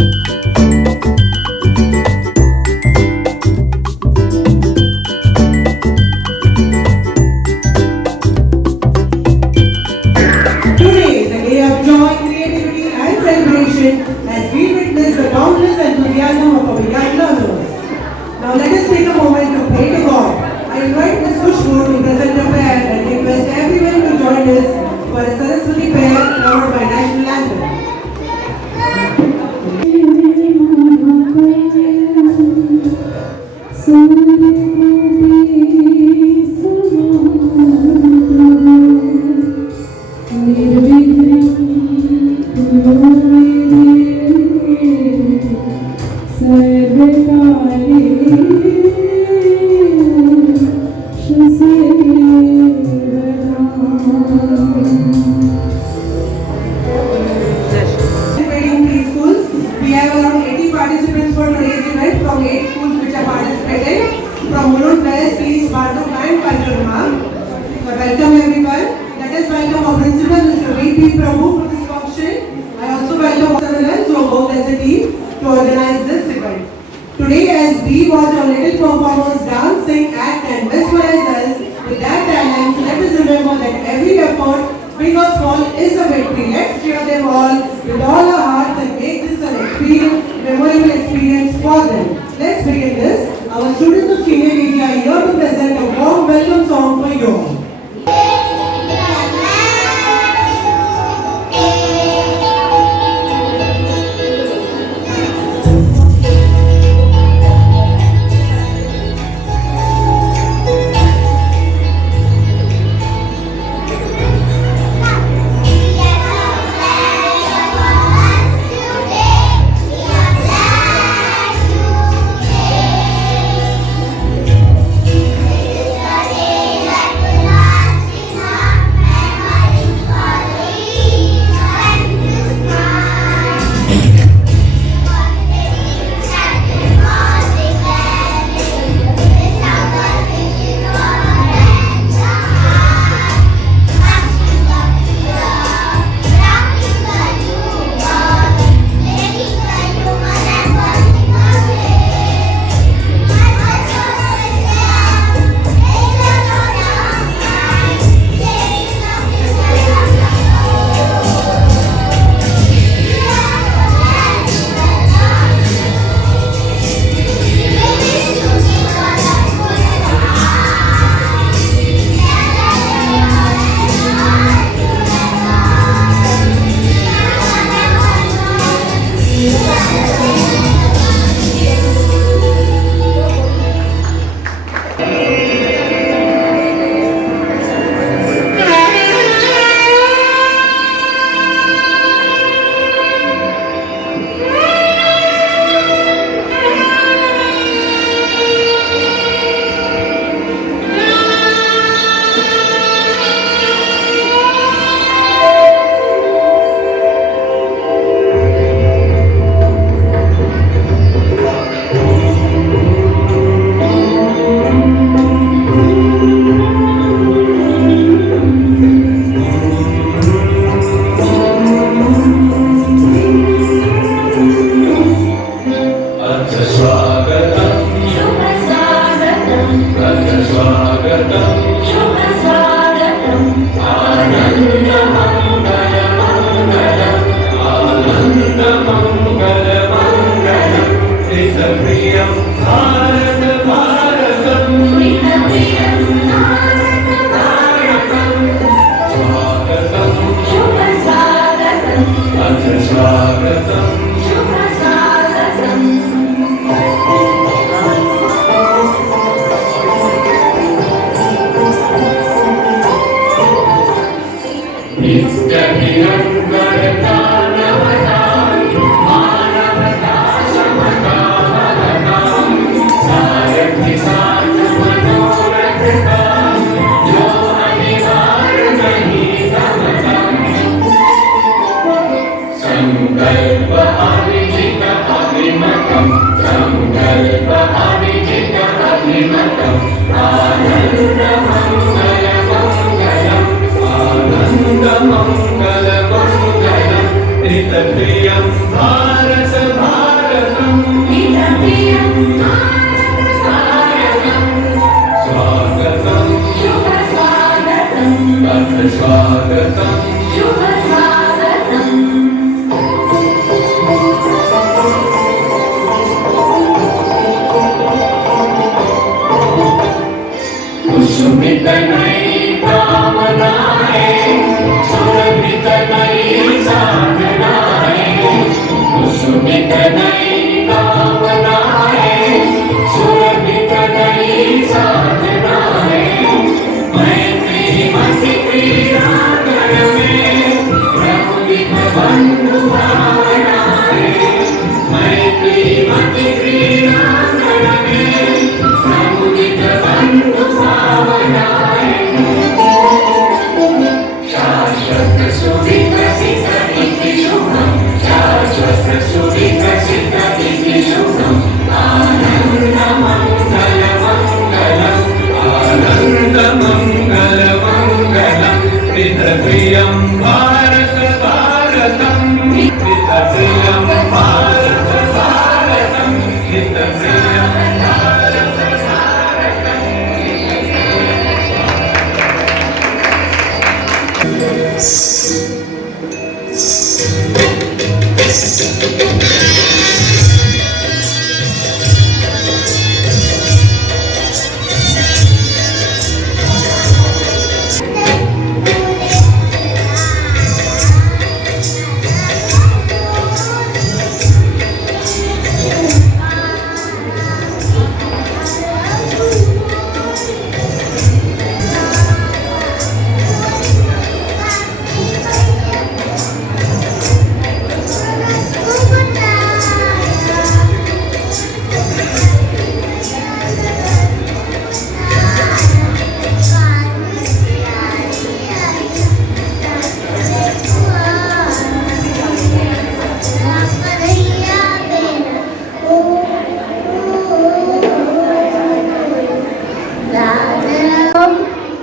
Today, the day of joy, creativity and celebration as we witness the boundless enthusiasm of our young learners. Now let us take a moment to pray to God. I invite Ms. Khushbu to present a prayer and request everyone to join us for a Saraswati prayer followed by national anthem. We have around 80 participants for today's event from 8 schools which are participating from Mulund West, East, Barduk and Kanjurmarg. So welcome everyone. Let us welcome our principal Mr. V.P. Prabhu for this function. I also welcome all the who have worked as a team to organize this event. Today as we watch our little performers dance, sing, act and mesmerize us with their talent, let us remember that every effort, big or small, is a victory. Let's cheer them all with all our hearts and make this an experience, memorable experience for them. Let's begin this. Our students of senior KG are here to present a warm welcome song for you all.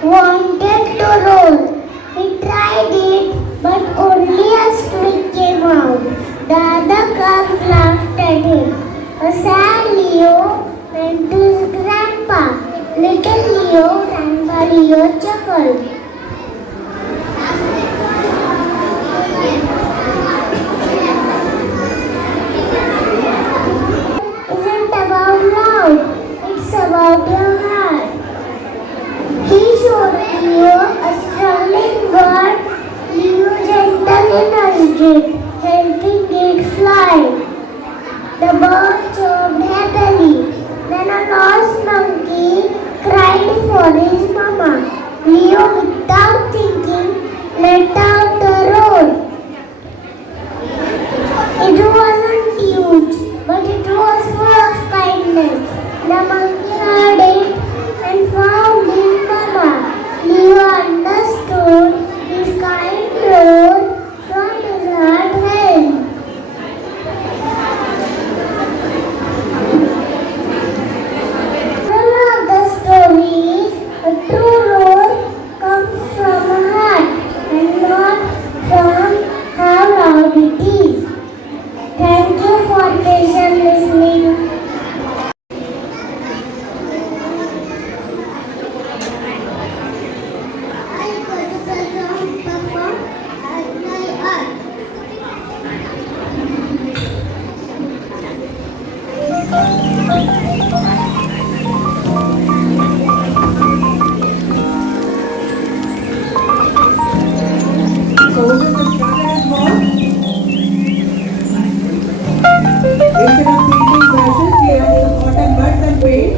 Wanted to roll. He tried it, but only a stick came out. The other cubs laughed at him. A sad Leo went to his grandpa. Little Leo, Grandpa Leo chuckled. Isn't about loud, it's about your heart. He showed Leo a struggling bird, Leo gentle and it, helping it fly. The bird chirped happily. Then a lost monkey cried for his mama. Leo, without thinking, let out the road. It wasn't huge, but it was full of kindness. The monkey heard it and found his mama. Leo understood his kind roar from his heart held. Moral of the story is a true roar comes from a heart and not from how loud it is. Thank you for patient listening. Soldiers have started his war. Instead of painting brushes, he has the cotton buds and paint.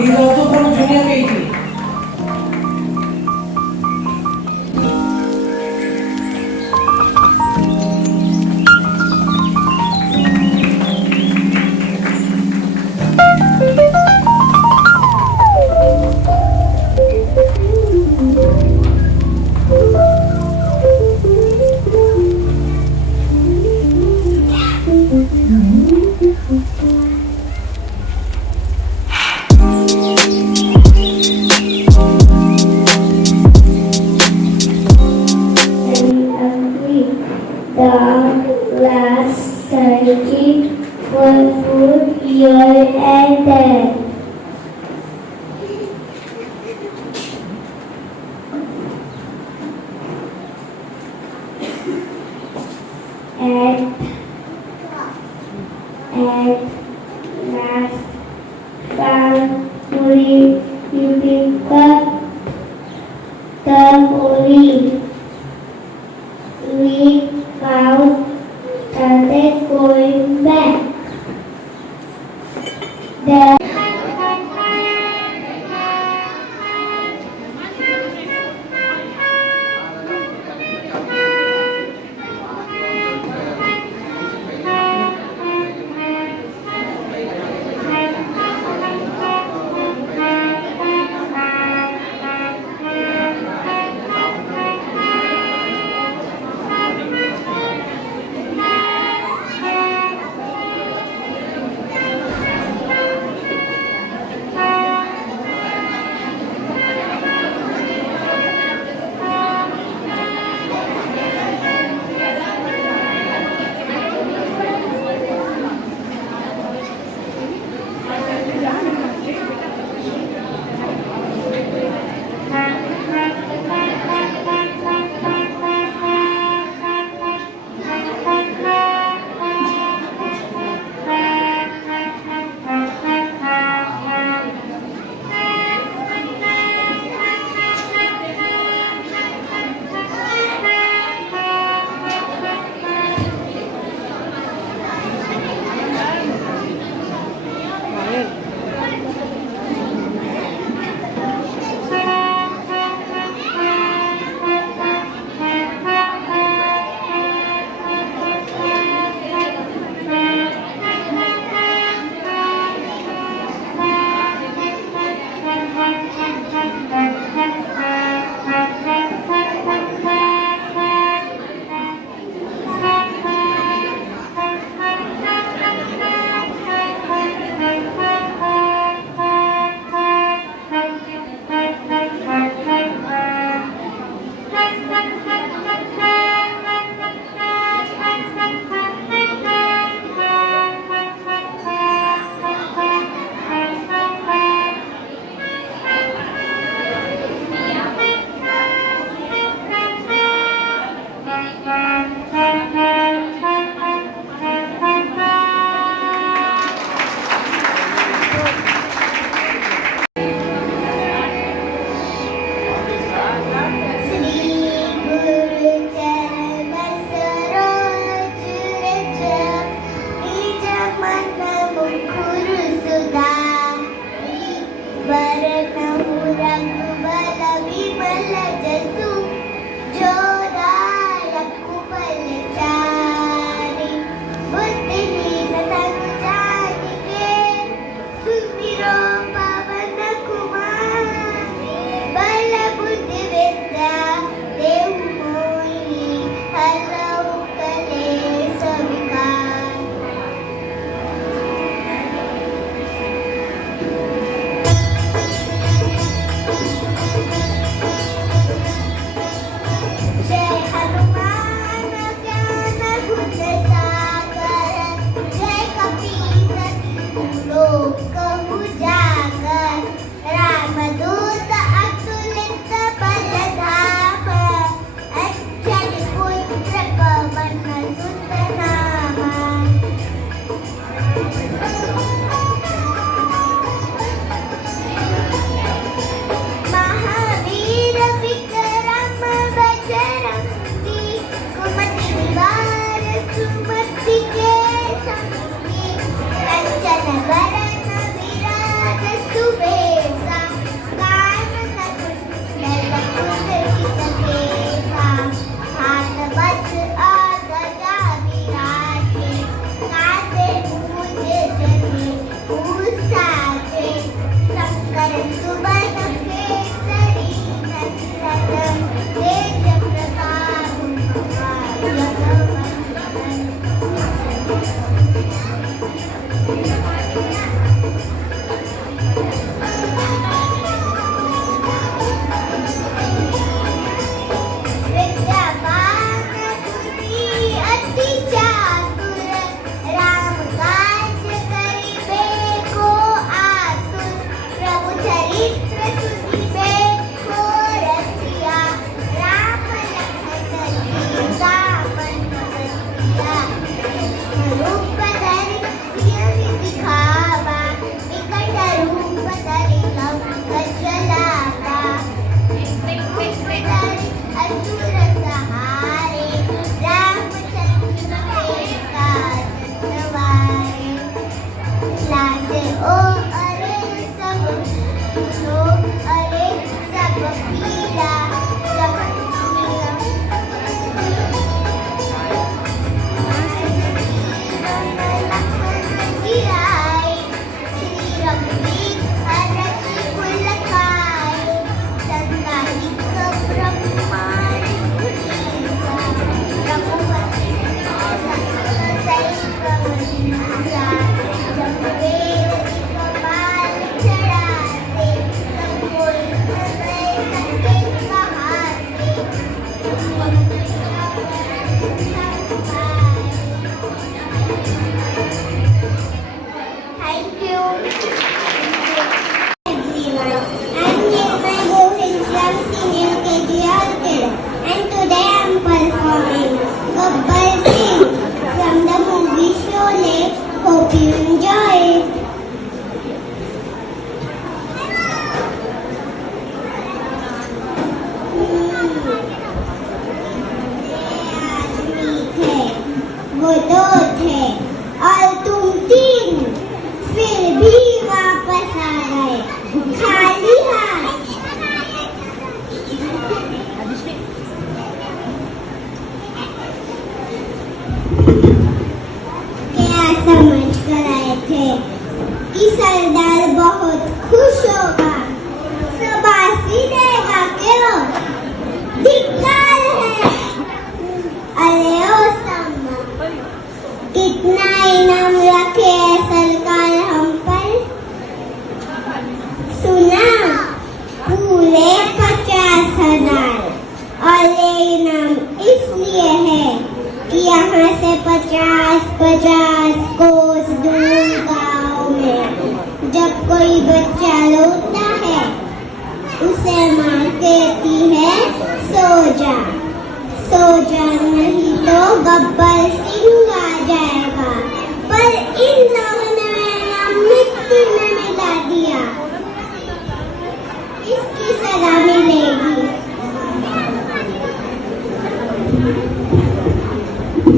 He is also from junior KG. The last 31 food year ended. At last, finally, you pick up the police. We now started going back. Then असुर सहारे, रामचंद्र के काज सवारे। लासे ओ अरे सब लो, अरे सब पीला, सब पीला। लखन गिराए, श्री रघुवीर हरष कुल खाए। संतानिक ब्रह्मांड गुरीसा, रघुपति सकल प्रभुसा। जब वेद कपाल चढ़ाते, तब कोई न सके कहाते। Thank you. Everyone, I'm Nirmal Gohil from Senior KG Orchid, and today I'm performing Gabbar Singh from the movie Sholay. Hope you enjoy it. वो दो थे और तुम तीन, फिर भी वापस आ गए खाली हाथ। क्या समझ कर आए थे कि सरदार बहुत खुश होगा, शाबाशी देगा क्यों? धिक्कार है। अरे ओ सांबा, कितना इनाम रखे है सरकार हम पर? सुना, पूरे 50,000। और ये इनाम इसलिए है कि यहाँ से 50 कोस दूर गाँव में जब कोई बच्चा रोता है, उसे माँ कहती है सो जा, सो जा, नहीं तो गब्बर सिंह आ जाएगा। पर इन लोगों ने मेरा मिट्टी में मिला दिया, इसकी सजा मिलेगी।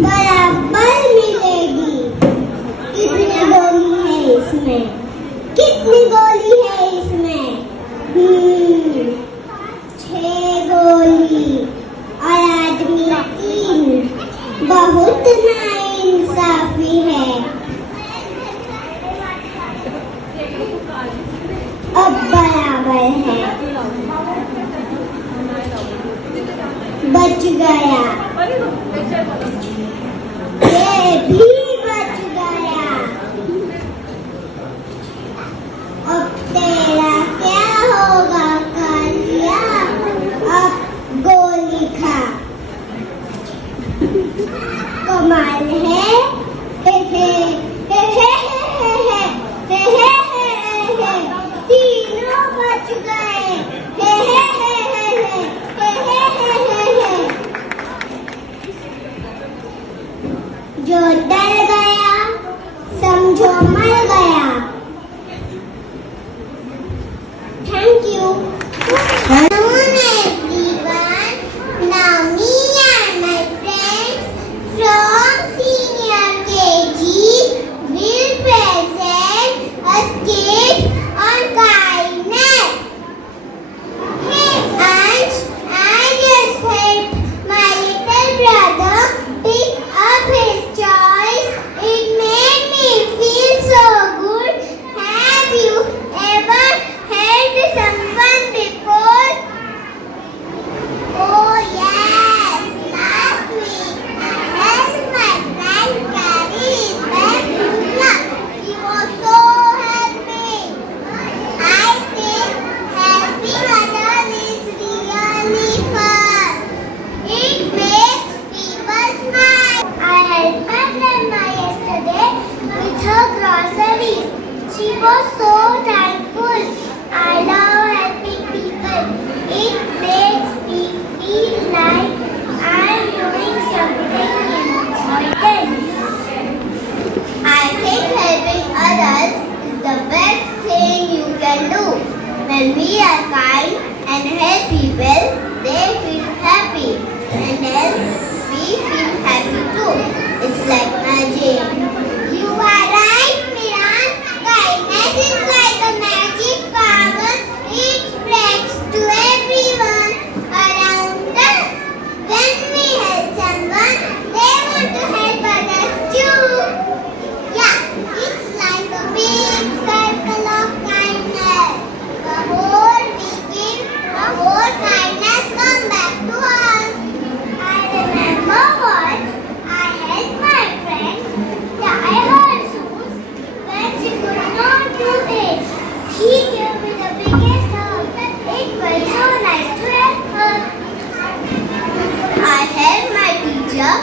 बराबर मिलेगी। कितनी गोली है इसमें? कितनी गोली है इसमें? 6 गोली और आदमी 3। बहुत नाइंसाफी है। अब बराबर है, बच गया, ये भी बच गया। अब तेरा क्या होगा कालिया? अब गोली खा। कमाल है। हे हे हे हे हे हे हे हे हे, तीनों बच गए। हे हे हे हे हे हे हे हे हे। जो डर गया समझो मर गया। Thank you. Now me and my friends from Senior KG will present a skit on kindness. Hey Ansh, I just helped my little brother pick up his toys. It made me feel so good. Have you ever helped someone before? Oh yes, last week I helped my friend carry his bag to class. He was so happy. I think helping others is really fun. It makes people smile. I helped my grandma yesterday with her groceries. She was so thankful. I love helping people. It makes me feel like I'm doing something important. I think helping others is the best thing you can do. When we are kind and help people, they feel happy. I helped my teacher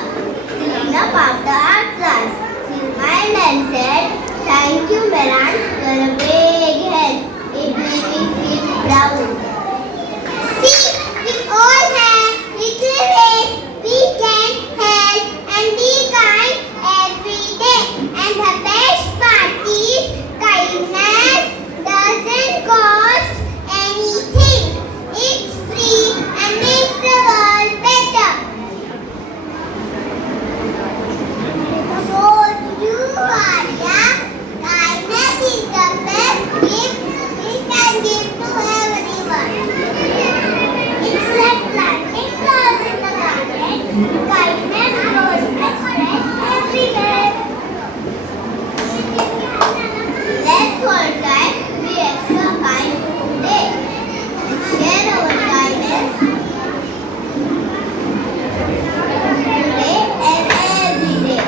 clean up after our class. She smiled and said, "Thank you, Meran, you're a big help." It made me feel proud. See, we all have little ways we can help and be kind every day. And the best part is kindness doesn't cost anything. It's free and makes the world better. So to you, Arya, kindness is the best gift we can give to everyone. It's like planting flowers in the garden. Kindness grows and spreads everywhere. Let's all try to be extra kind today. Share our kindness today and every day.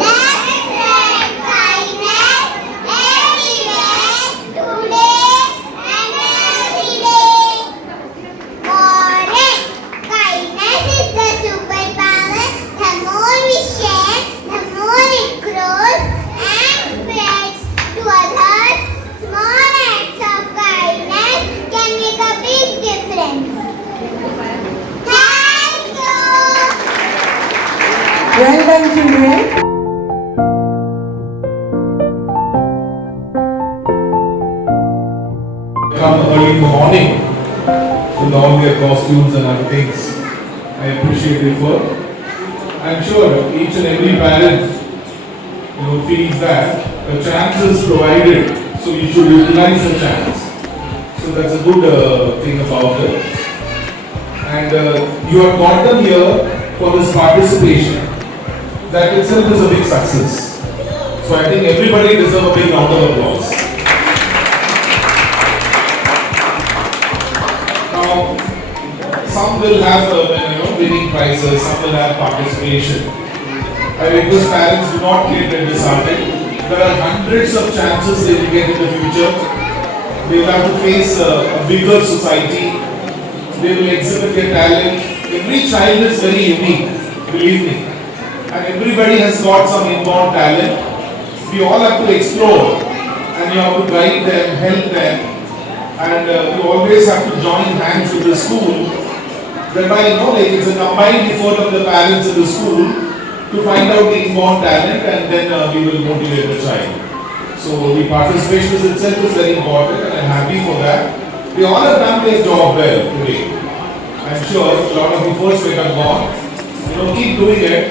Let's spread kindness everywhere today and every day. Correct. Kindness is the superpower. The more we share, the more it grows and spreads to others. Small acts of kindness can make a big difference. Thank you. Well done, children. Come early in the morning with all their costumes and other things. I appreciate your effort. I'm sure each and every parent feels that a chance is provided, so you should utilize the chance. So that's a good thing about it. And you have got them here for this participation. That itself is a big success. So I think everybody deserves a big round of applause. Now, some will have winning prizes, some will have participation. I request parents do not get disheartened. There are hundreds of chances they will get in the future. They will have to face a bigger society. They will exhibit their talent. Every child is very unique, believe me. And everybody has got some inborn talent. We all have to explore and you have to guide them, help them. And you always have to join hands with the school. Thereby, it's a combined effort of the parents in the school to find out the inborn talent and then we will motivate the child. So the participation itself is very important and I'm happy for that. They all have done their job well today. I'm sure a lot of efforts were gone. Keep doing it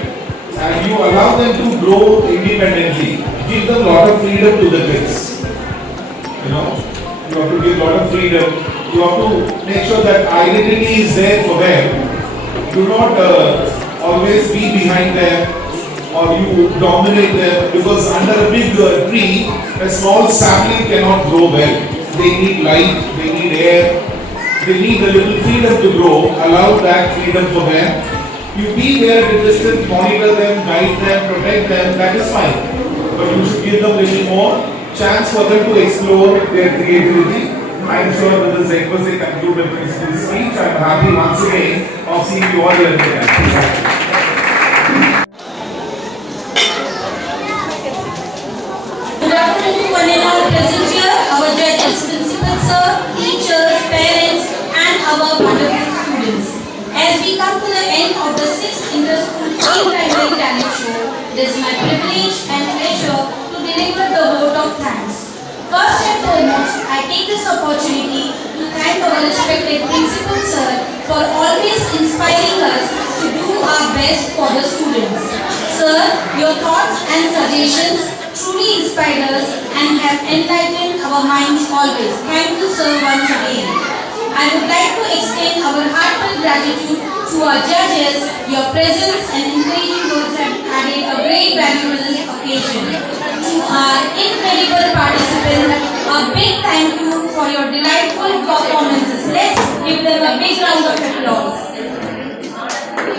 and you allow them to grow independently. Give them a lot of freedom to the kids. You have to give a lot of freedom. You have to make sure that identity is there for them. Do not always be behind them or you dominate them, because under a big tree, a small sapling cannot grow well. They need light, they need air, they need a little freedom to grow. Allow that freedom for them. You be there at a distance, monitor them, guide them, protect them, that is fine. But you should give them a little more chance for them to explore their creativity. I'm sure with this requisite conclude the principal's speech. I'm happy once again of seeing you all here today. Good afternoon to one and all present here, our judges, principal sir, teachers, parents and our wonderful students. As we come to the end of the 6th Inter-School Pre-Primary Talent Show, it is my privilege and pleasure to deliver the vote of thanks. First and foremost, I take this opportunity to thank our respected principal sir for always inspiring us to do our best for the students. Sir, your thoughts and suggestions truly inspired us and have enlightened our minds always. Thank you, sir, once again. I would like to extend our heartfelt gratitude to our judges. Your presence and encouraging words have added a great value to this occasion. To our incredible participants, a big thank you for your delightful performances. Let's give them a big round of applause.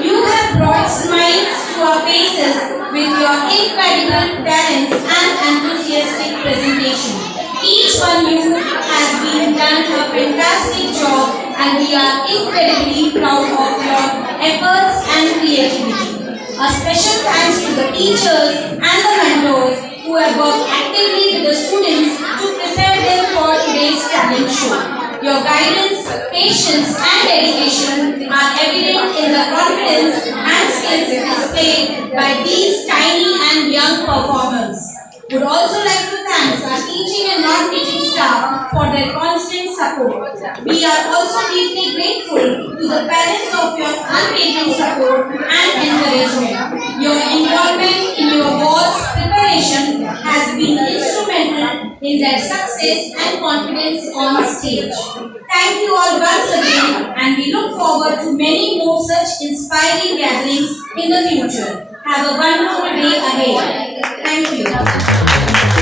You have brought smiles to our faces with your incredible talents and enthusiastic presentation. Each one of you has been done a fantastic job and we are incredibly proud efforts and creativity. A special thanks to the teachers and the mentors who have worked actively with the students to prepare them for today's talent show. Your guidance, patience and dedication are evident in the confidence and skills displayed by these tiny and young performers. Would also like to thank our teaching and non-teaching staff for their constant support. We are also deeply grateful to the parents of your unwavering support and encouragement. Your involvement in your board's preparation has been instrumental in their success and confidence on stage. Thank you all once again, and we look forward to many more such inspiring gatherings in the future. Have a wonderful day ahead. Thank you.